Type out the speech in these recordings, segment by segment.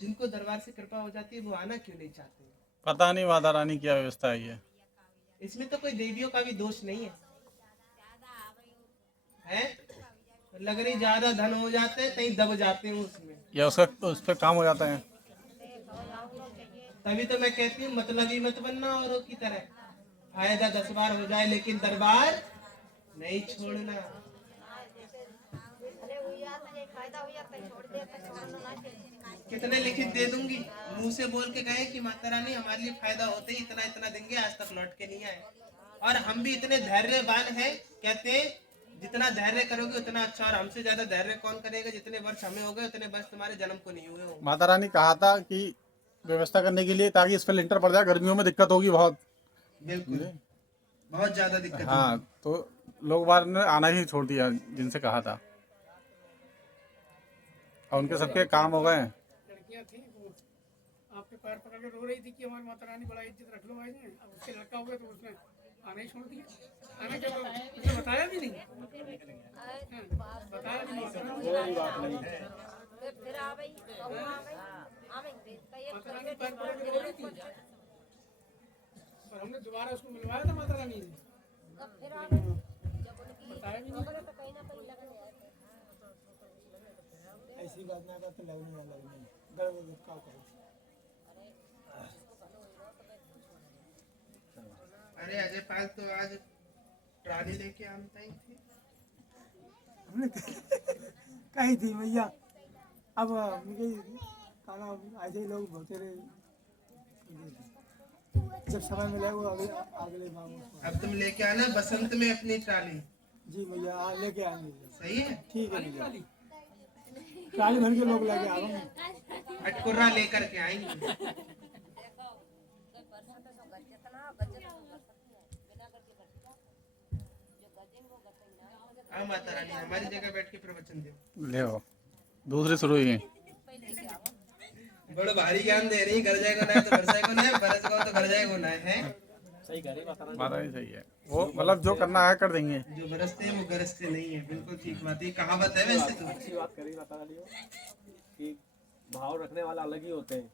जिनको दरबार से कृपा हो जाती है वो आना क्यों नहीं चाहते? पता नहीं माता रानी क्या व्यवस्था है ये। इसमें तो कोई देवियों का भी दोष नहीं है, है? लग रही ज्यादा धन हो जाते हैं कहीं दब जाते हैं उसमें। या उसका उस पर काम हो जाता है। तभी तो मैं कहती हूँ मतलबी मत बनना औरों की तरह, फायदा 10 बार हो जाए लेकिन दरबार नहीं छोड़ना। कितने लिखित दे दूंगी, मुंह से बोल के गए कि माता रानी हमारे लिए फायदा होते ही इतना इतना देंगे, आज तक लौट के नहीं आए। और हम भी इतने धैर्यवान हैं, कहते हैं जितना धैर्य करोगे उतना अच्छा, और हमसे ज्यादा धैर्य कौन करेगा? जितने वर्ष हमें हो गए उतने वर्ष तुम्हारे जन्म को नहीं हुए होंगे। माता रानी कहा था कि व्यवस्था करने के लिए, ताकि इस पर लिंटर पड़ जाए, गर्मियों में दिक्कत होगी बहुत। बिल्कुल, बहुत ज्यादा दिक्कत हाँ, होगी। तो लोग बाहर ने आना ही छोड़ दिया जिनसे कहा था, और उनके सबके काम हो गए। लड़कियां थी वो आपके पैर पकड़ के रो रही थी कि हमारी माता रानी बड़ा इज्जत रख लो भाई ने। अब उसके लड़का हो गया तो उसने आना ही छोड़ दिया। आने के बाद उसने बताया भी नहीं। हाँ, बताया भी नहीं। माता रानी पैर पकड़ के रो रही थी और हमने दोबारा उसको मिलवाया था माता रानी से, बताया भी नहीं। ऐसी बात ना करते लगनी गड़बड़ का करो। अरे अजय पाल तो आज ट्राली लेके आमता ही थी। हमने कही थी भैया, अब मुझे खाना ऐसे ही लोग बोलते रहे, जब समय मिला वो अगले बार अब तुम लेके आना बसंत में अपनी ट्राली। जी भैया आज लेके आएंगे। सही है, ठीक है भैया, ट्राली भर के लोग लेके आ रहे हैं। हटकुर्रा लेकर के आएंगे। हाँ माता रानी हमारी जगह बैठ के प्रवचन दो। ले आओ, दूसरी शुरू हुई है। बड़ा भारी ज्ञान दे रही, घर जाएगा ना तो घर जाएगा ना, बरस गो तो घर जाएगा ना है। सही कह रही माता रानी। माता रानी सही है, वो मतलब जो करना है कर देंगे। जो बरसते हैं वो गरजते नहीं है, बिल्कुल ठीक बात है, कहावत है वैसे तो। अच्छी बात करी माता रानी कि भाव रखने वाला अलग ही होते हैं।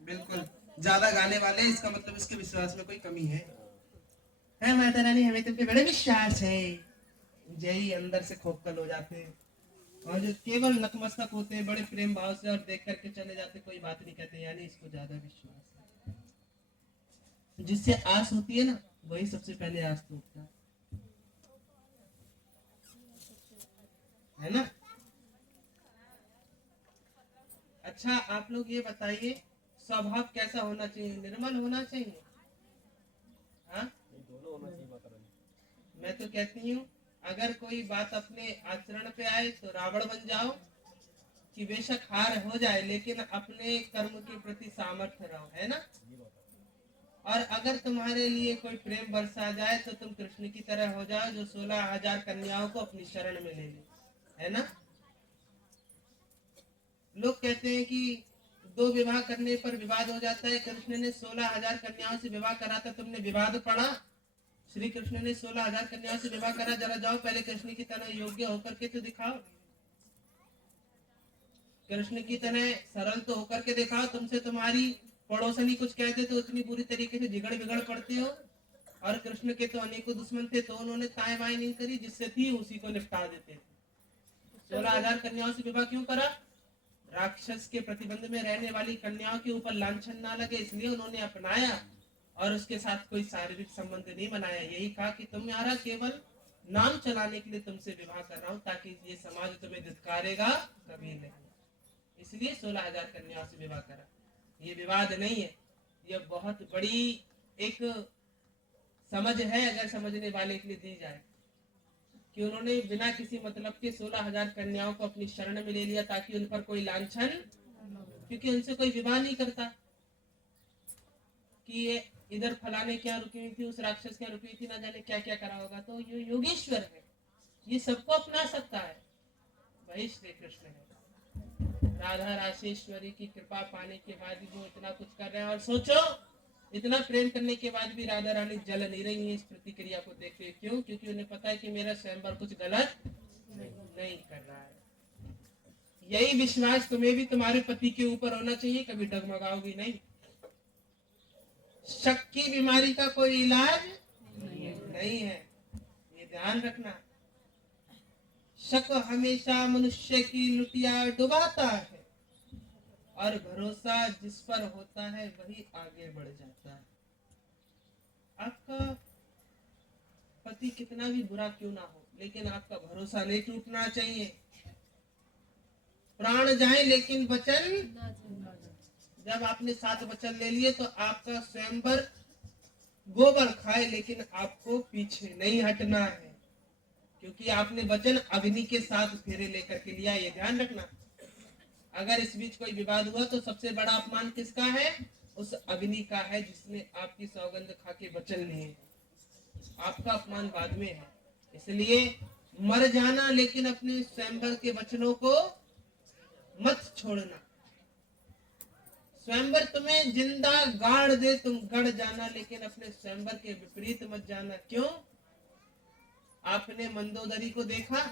बिल्कुल, ज्यादा गाने वाले इसका मतलब इसके विश्वास में कोई कमी है माता रानी हमें तुम पे बड़े विश्वास है। जय अंदर से खोखल हो जाते हैं, और जो केवल नतमस्तक होते हैं बड़े प्रेम भाव से और देख करके चले जाते, कोई बात नहीं कहते, यानी इसको ज्यादा विश्वास है। जिससे आस होती है ना वही सबसे पहले आस टूटता है ना। अच्छा आप लोग ये बताइए, स्वभाव कैसा होना चाहिए? निर्मल होना चाहिए? हाँ, दोनों होना चाहिए माता रानी। मैं तो कहती हूँ अगर कोई बात अपने आचरण पे आए तो रावण बन जाओ, कि बेशक हार हो जाए लेकिन अपने कर्म के प्रति सामर्थ्य रहो, है ना। और अगर तुम्हारे लिए कोई प्रेम बरसा जाए तो तुम कृष्ण की तरह हो जाओ, जो 16,000 कन्याओं को अपनी शरण में ले ले, है ना। लोग कहते हैं कि 2 विवाह करने पर विवाद हो जाता है, कृष्ण ने 16,000 कन्याओं से विवाह करा था, तुमने विवाद पढ़ा? श्री कृष्ण ने 16,000 कन्याओं से विवाह करा, जरा जाओ पहले कृष्ण की तरह योग्य होकर के तो दिखाओ, कृष्ण की तरह सरल तो होकर के दिखाओ। तुमसे तुम्हारी पड़ोसनी कुछ कहते तो उतनी बुरी तरीके से झिगड़ बिगड़ पड़ते हो, और कृष्ण के तो अनेकों दुश्मन थे, तो उन्होंने ताय बाय नहीं करी, जिससे थी उसी को निपटा देते थे। 16,000 कन्याओं से विवाह क्यों करा? राक्षस के प्रतिबंध में रहने वाली कन्याओं के ऊपर लांछन ना लगे, इसलिए उन्होंने अपनाया, और उसके साथ कोई शारीरिक संबंध नहीं बनाया। यही कहा कि तुम्हारा केवल नाम चलाने के लिए तुमसे विवाह कर रहा हूं, ताकि ये समाज तुम्हें धिक्कारेगा कभी नहीं, इसलिए 16,000 कन्याओं से विवाह करा। ये विवाद नहीं है, ये बहुत बड़ी एक समझ है, अगर समझने वाले के लिए दी जाए, कि उन्होंने बिना किसी मतलब के 16,000 कन्याओं को अपनी शरण में ले लिया, ताकि उन पर कोई लांछन, क्योंकि उनसे कोई विवाह नहीं करता कि ये इधर फलाने क्या रुकी हुई थी, उस राक्षस क्या रुकी हुई थी, ना जाने क्या क्या करा होगा। तो ये योगेश्वर है, ये सबको अपना सकता है, वही श्री कृष्ण है। राधा राशेश्वरी की कृपा पाने के बाद भी वो इतना कुछ कर रहे हैं, और सोचो इतना प्रेम करने के बाद भी राधा रानी जल नहीं रही है इस प्रतिक्रिया को देखते। क्यों? क्योंकि उन्हें पता है कि मेरा स्वयंवर कुछ गलत नहीं कर रहा है। यही विश्वास तुम्हें भी तुम्हारे पति के ऊपर होना चाहिए, कभी डगमगाओगी नहीं। शक की बीमारी का कोई इलाज नहीं है, ये ध्यान रखना। शक हमेशा मनुष्य की लुटिया डुबाता है और भरोसा जिस पर होता है वही आगे बढ़ जाता है। आपका पति कितना भी बुरा क्यों ना हो, लेकिन आपका भरोसा नहीं टूटना चाहिए। प्राण जाए लेकिन वचन, जब आपने 7 वचन ले लिए तो आपका स्वयंवर गोबर खाए लेकिन आपको पीछे नहीं हटना है, क्योंकि आपने वचन अग्नि के साथ फेरे लेकर के लिया। ये ध्यान रखना। अगर इस बीच कोई विवाद हुआ तो सबसे बड़ा अपमान किसका है? उस अग्नि का है जिसने आपकी सौगंध खा के वचन लिए। आपका अपमान बाद में है। इसलिए मर जाना लेकिन अपने स्वयंवर के वचनों को मत छोड़ना। स्वयंवर तुम्हें जिंदा गाड़ दे, तुम गड़ जाना, लेकिन अपने स्वयंवर के विपरीत मत जाना। क्यों? आपने मंदोदरी को देखा,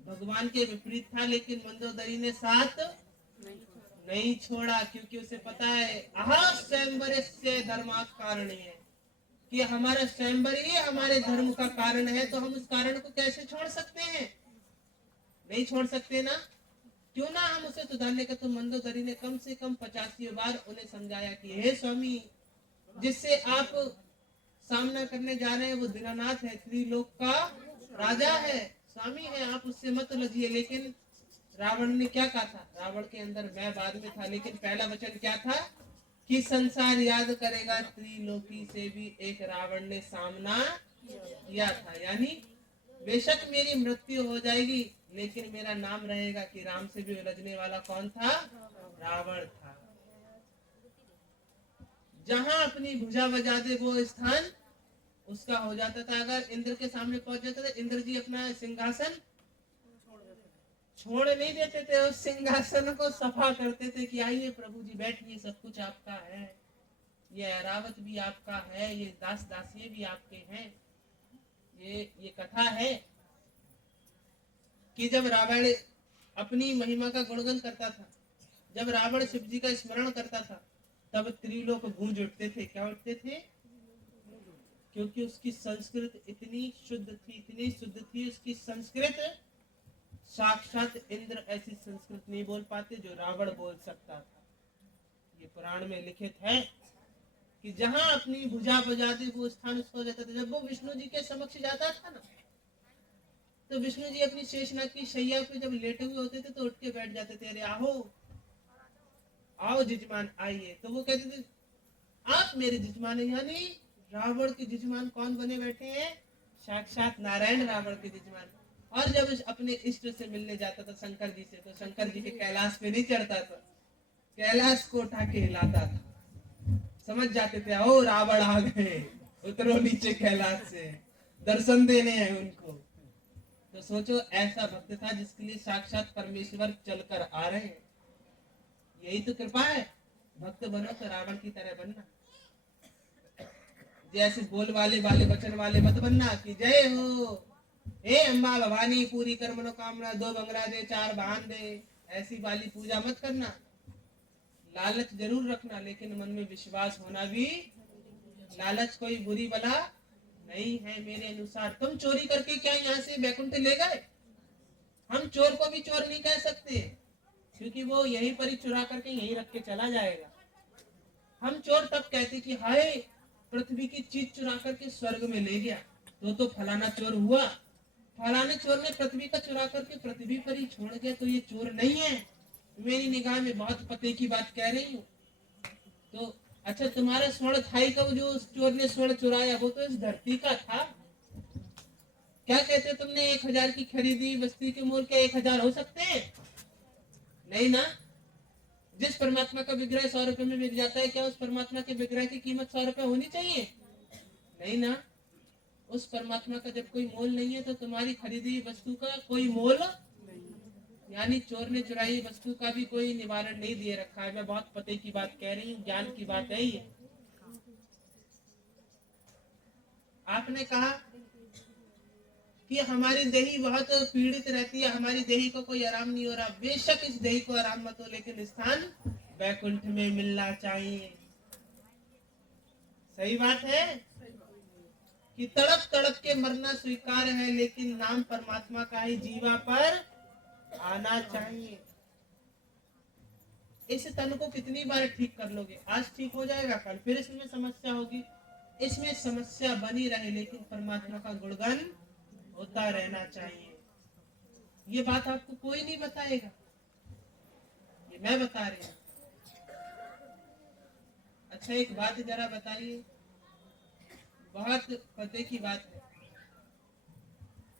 भगवान के विपरीत था, लेकिन मंदोदरी ने साथ नहीं छोड़ा, क्योंकि उसे पता है अहा स्वयंवरस्य धर्मात् कारणीय, कि हमारा स्वयंवर ही हमारे धर्म का कारण है, तो हम उस कारण को कैसे छोड़ सकते हैं? नहीं छोड़ सकते ना। क्यों ना हम उसे सुधारने का। तो मंदोदरी ने कम से कम 85 बार उन्हें समझाया कि हे स्वामी, जिससे आप सामना करने जा रहे हैं वो दीनानाथ है, त्रिलोक का राजा है, स्वामी है, आप उससे मत लजिए। लेकिन रावण ने क्या कहा था? रावण के अंदर मैं बाद में था, लेकिन पहला वचन क्या था? कि संसार याद करेगा, त्रिलोकी से भी एक रावण ने सामना किया था। यानी बेशक मेरी मृत्यु हो जाएगी, लेकिन मेरा नाम रहेगा कि राम से भी उलझने वाला कौन था? रावण था। जहां अपनी भुजा बजा दे वो स्थान उसका हो जाता था। अगर इंद्र के सामने पहुंच जाता था, इंद्र जी अपना सिंहासन छोड़ नहीं देते थे, उस सिंहासन को सफा करते थे कि आइए प्रभु जी बैठिए, सब कुछ आपका है, ये ऐरावत भी आपका है, ये दास दासिये भी आपके हैं। ये कथा है कि जब रावण अपनी महिमा का गुणगान करता था, जब रावण शिव जी का स्मरण करता था, तब त्रिलोक गूंज उठते थे। क्या उठते थे? क्योंकि उसकी संस्कृत इतनी शुद्ध थी, उसकी संस्कृत साक्षात इंद्र ऐसी संस्कृत नहीं बोल पाते जो रावण बोल सकता था। ये पुराण में लिखित है कि जहां अपनी भुजा बजा दे वो स्थान उसको हो जाता था। जब वो विष्णु जी के समक्ष जाता था ना, तो विष्णु जी अपनी शेषनाग की शैया पे जब लेटे हुए होते थे तो उठ के बैठ जाते थे, अरे आओ जिजमान आइए। तो वो कहते थे आप मेरे जिजमान हैं। यानी रावण के जिजमान कौन बने बैठे हैं? साक्षात नारायण रावण के जिजमान। और जब अपने इष्ट से मिलने जाता था शंकर जी से, तो शंकर जी के कैलाश पे नहीं चढ़ता था, कैलाश को उठा के हिलाता था। समझ जाते थे ओ रावण आ गए, उतरो नीचे कैलाश से, दर्शन देने हैं उनको। तो सोचो ऐसा भक्त था जिसके लिए साक्षात परमेश्वर चलकर आ रहे हैं। यही तो कृपा है। भक्त बनो तो रावण की तरह बनना। जैसे बोल वाले वचन वाले मत बनना कि जय हो, हे अम्मा भवानी पूरी कर मनोकामना, 2 बंगला दे 4 भान दे, ऐसी वाली पूजा मत करना। लालच जरूर रखना, लेकिन मन में विश्वास होना भी। लालच कोई बुरी बला नहीं है मेरे अनुसार। तुम चोरी करके क्या यहाँ से बैकुंठ ले गए? हम चोर को भी चोर नहीं कह सकते, क्योंकि वो यहीं पर ही चुरा करके यहीं रख के चला जाएगा। हम चोर तब कहते कि हाय पृथ्वी की चीज चुरा करके स्वर्ग में ले गया, तो फलाना चोर हुआ। फलाने चोर ने पृथ्वी का चुरा करके पृथ्वी पर ही छोड़ गया, तो ये चोर नहीं है। मेरी निगाह में बहुत पते की बात कह रही हूँ। तो अच्छा, तुम्हारा स्वर्ण थाई का जो उस चोर ने स्वर्ण चुराया वो तो इस धरती का था। क्या कहते तुमने 1000 की खरीदी वस्तु के मूल्य के 1000 हो सकते हैं? नहीं ना। जिस परमात्मा का विग्रह 100 रुपए में बिक जाता है, क्या उस परमात्मा के विग्रह की कीमत 100 रुपए होनी चाहिए? नहीं ना। उस परमात्मा का जब कोई मोल नहीं है तो तुम्हारी खरीदी वस्तु का कोई मोल नहीं। यानी चोर ने चुराई वस्तु का भी कोई निवारण नहीं दिए रखा है। मैं बहुत पते की बात कह रही हूँ, ज्ञान की बात है ये। आपने कहा कि हमारी देही बहुत पीड़ित रहती है, हमारी देही को कोई आराम नहीं हो रहा, बेशक इस देही को आराम मत हो, लेकिन स्थान वैकुंठ में मिलना चाहिए। सही बात है कि तड़प तड़प के मरना स्वीकार है, लेकिन नाम परमात्मा का ही जीवा पर आना चाहिए। इस तन को कितनी बार ठीक कर लोगे? आज ठीक हो जाएगा, कल फिर इसमें समस्या होगी, इसमें समस्या बनी रहे, लेकिन परमात्मा का गुणगान होता रहना चाहिए। ये बात आपको कोई नहीं बताएगा, ये मैं बता रही हूँ। अच्छा एक बात जरा बताइए, बहुत पते की बात है,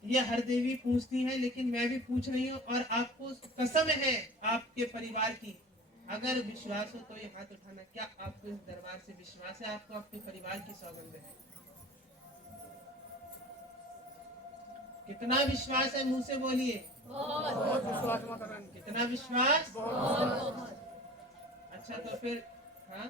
ये हर देवी पूछती है, लेकिन मैं भी पूछ रही हूँ, और आपको कसम है आपके परिवार की, अगर विश्वास हो तो ये हाथ उठाना। क्या आपको इस दरबार से विश्वास है? आपको आपके परिवार की सौगंध है? कितना विश्वास है? मुंह से बोलिए। बहुत विश्वास माता रानी। कितना विश्वास? अच्छा तो फिर हाँ,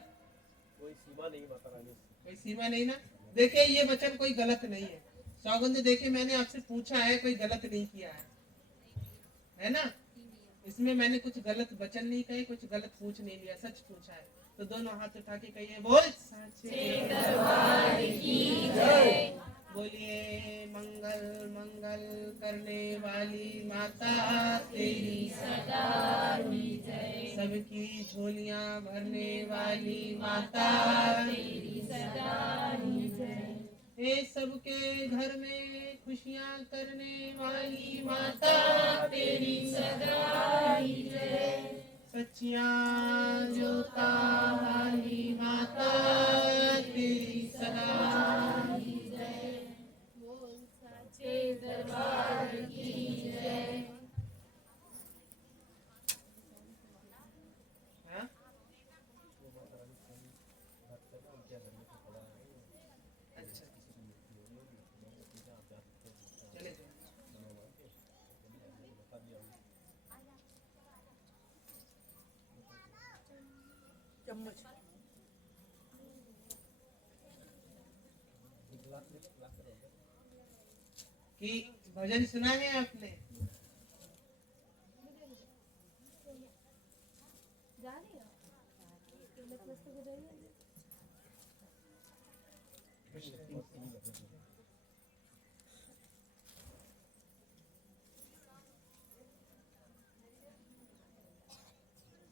कोई सीमा नहीं माता रानी। कोई सीमा नहीं ना। देखिए ये वचन कोई गलत नहीं है, सौगंध देके मैंने आपसे पूछा है, कोई गलत नहीं किया है ना? इसमें मैंने कुछ गलत वचन नहीं कहे, कुछ गलत पूछ नहीं लिया, सच पूछा है। तो दोनों हाथ उठा के कहिए, बोल साचे दरबार की जय। बोलिए मंगल मंगल करने वाली माता तेरी सदा की जय। सबकी झोलियां भरने वाली माता तेरी सदा की जय। हे सबके घर में खुशियां करने वाली माता तेरी सदा की जय। सच्चियां जोता वाली माता तेरी सदा की जय। बोल साचे दरबार की जय। हाँ? अच्छा चले जाओ। चम्मच कि भजन सुना है आपने?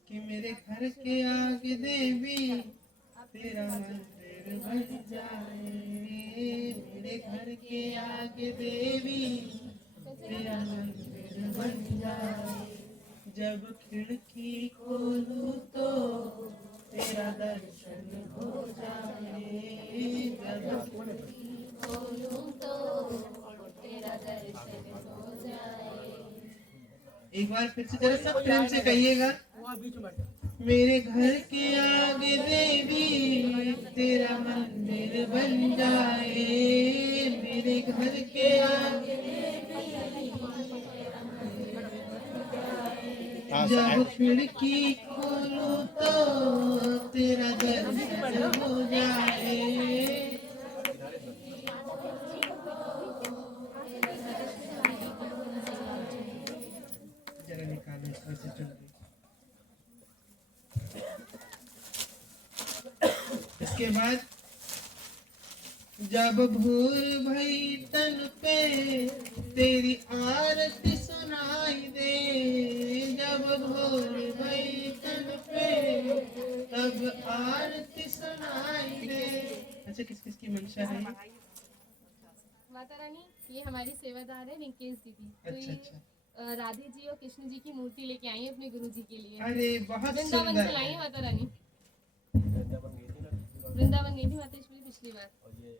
कि मेरे घर के आगे देवी तेरा मंदिर बन जाए। मेरे घर के आगे देवी तेरा मंदिर बन जाए। जब खिड़की खोलूं तो तेरा दर्शन हो जाए। जब खिड़की खोलूं तो तेरा दर्शन हो जाए। एक बार फिर से जरा सब प्रेम से कहिएगा। वहाँ बीच में बैठा। मेरे घर के आगे देवी तेरा मंदिर बन जाए। मेरे घर के आगे जब खिड़की खोलूं तो तेरा दर्शन हो जाए। जरा निकालो इसमें से जल्दी। इसके बाद जब भूल भई तन पे तेरी आरती सुनाई दे। जब भूल भई तन पे तब आरती सुनाई दे। अच्छा किस किस की मंशा है? माता रानी ये हमारी सेवादार है निकेश दीदी। तो अच्छा ये अच्छा। राधे जी और कृष्ण जी की मूर्ति लेके आई है अपने गुरु जी के लिए। अरे बहुत वृंदावन सुंदर से लाई है है। माता रानी। वृंदावन गई थी ना पिछली बार। वृंदावन गई थी मातेश्वरी पिछली बार। और ये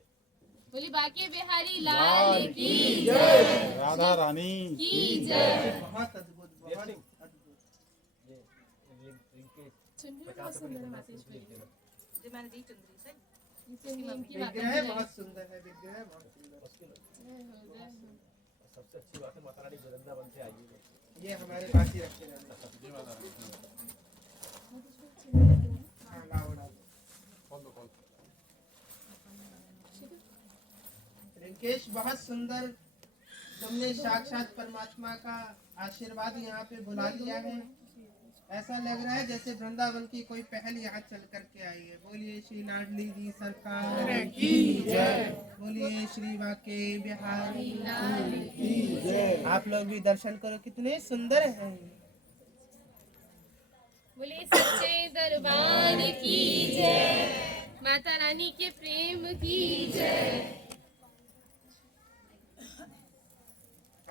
बोली बाके बिहारी लाल की जय। राधा रानी की जय। बहुत अद्भुत, बहुत अद्भुत। ये रिंकेश चुनरी बहुत सुंदर है मातेश्वरी। इसे इनकी माता विग्रह रानी बहुत सुंदर है, विग्रह बहुत सुंदर। उसकी जय हो, जय हो। सबसे अच्छी बात है माता रानी वृंदावन से आई है। ये हमारे पास ही रखे रहते। हाँ लाओ डालो। रिंकेश बहुत सुंदर तुमने साक्षात परमात्मा का आशीर्वाद यहाँ पे बुला लिया है। ऐसा लग रहा है जैसे वृंदावन की कोई पहल यहाँ चल करके आई है। बोलिए श्री लाडली जी सरकार की जय। बोलिए श्री वाके बिहारी की जय। आप लोग भी दर्शन करो, कितने सुंदर हैं। बोले सच्चे दरबार की जय, माता रानी के प्रेम की जय।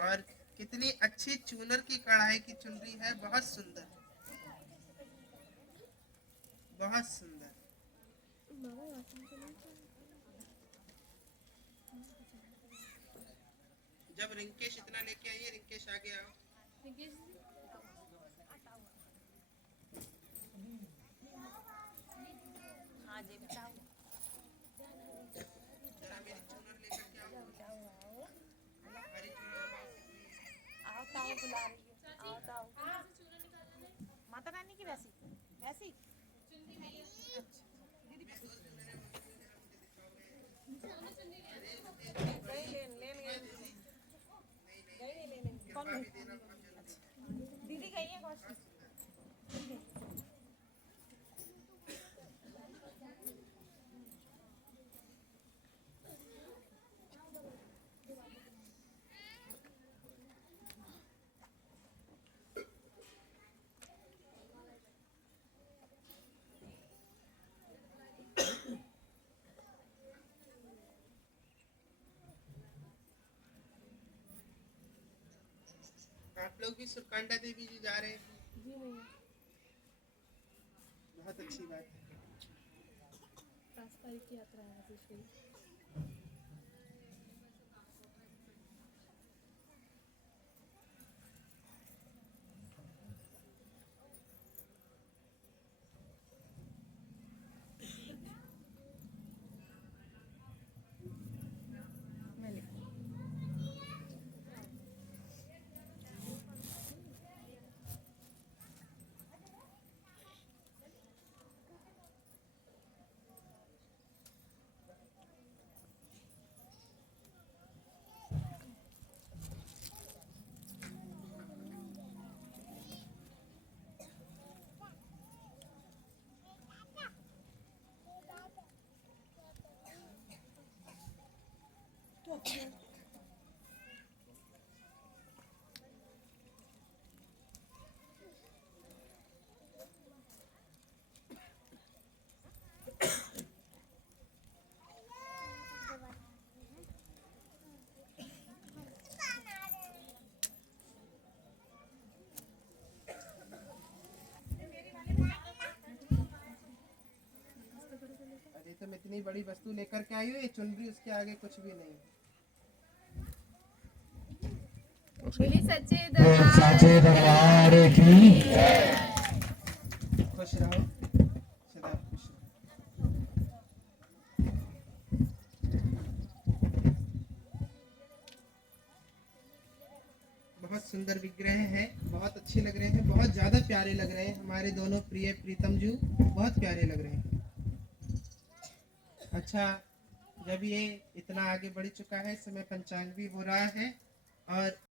और कितनी अच्छी चूनर की कढ़ाई की चुनरी है, बहुत सुंदर, बहुत सुंदर। जब रिंकेश इतना लेके आइए, रिंकेश आगे आओ। जरा मेरी चूनर लेकर के आओ। हरी चूनर माता रानी की वैसी वैसी दीदी गई है कौन आप लोग भी सुरकांडा देवी जी जा रहे हैं? जी नहीं, बहुत अच्छी बात है। 5 तारीख की यात्रा है वैसे शुरू। अरे तुम इतनी बड़ी वस्तु लेकर के आई हो, ये चुनरी उसके आगे कुछ भी नहीं। बोले सच्चे दरबार खुश रहो, सदा खुश रहो। बहुत सुंदर विग्रह है, बहुत अच्छे लग रहे हैं, बहुत ज्यादा प्यारे लग रहे हैं। हमारे दोनों प्रिय प्रीतम जी बहुत प्यारे लग रहे हैं। अच्छा, जब ये इतना आगे बढ़ चुका है, समय 95 हो रहा है और